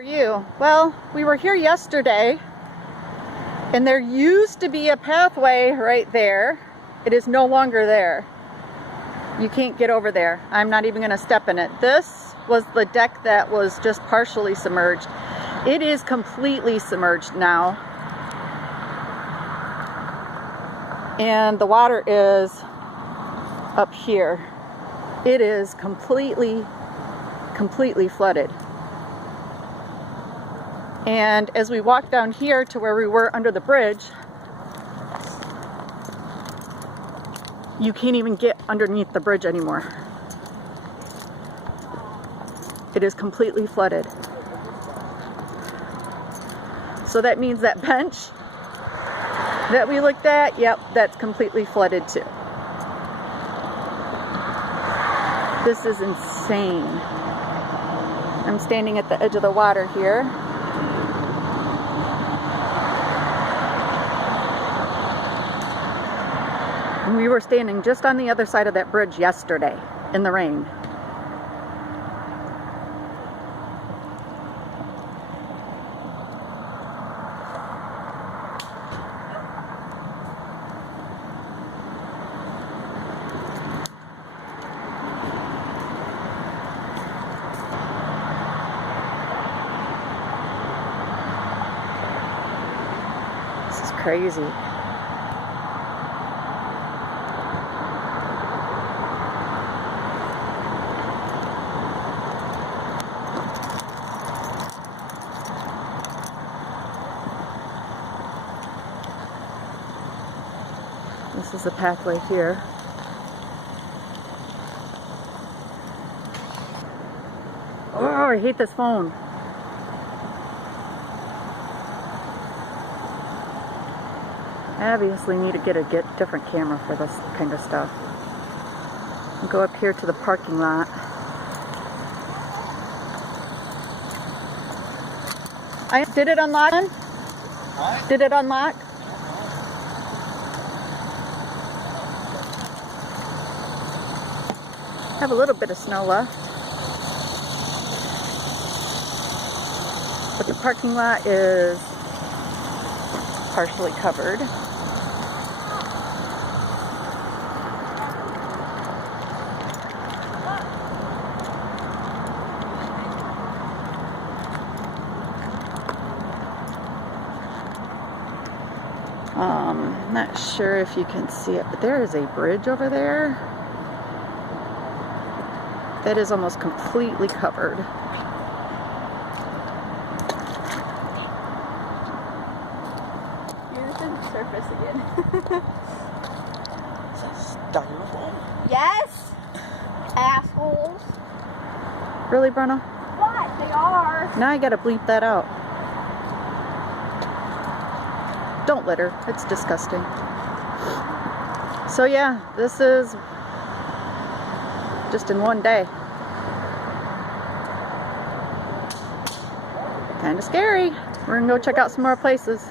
For you. Well, we were here yesterday and there used to be a pathway right there. It is no longer there. You can't get over there. I'm not even going to step in it. This was the deck that was just partially submerged. It is completely submerged now. And the water is up here. It is completely flooded. And as we walk down here to where we were under the bridge, you can't even get underneath the bridge anymore. It is completely flooded. So that means that bench that we looked at, yep, that's completely flooded too. This is insane. I'm standing at the edge of the water here. And we were standing just on the other side of that bridge yesterday in the rain. This is crazy. This is the pathway here. Oh, I hate this phone. I obviously need to get a different camera for this kind of stuff. I'll go up here to the parking lot. Did it unlock? What? Did it unlock? I have a little bit of snow left. But the parking lot is partially covered. Not sure if you can see it, but there is a bridge over there that is almost completely covered. Here's the surface again. Is that styrofoam? Yes! Assholes. Really, Brenna? What? They are. Now I gotta bleep that out. Don't litter. It's disgusting. So yeah, this is just in one day. Kind of scary. We're gonna go check out some more places.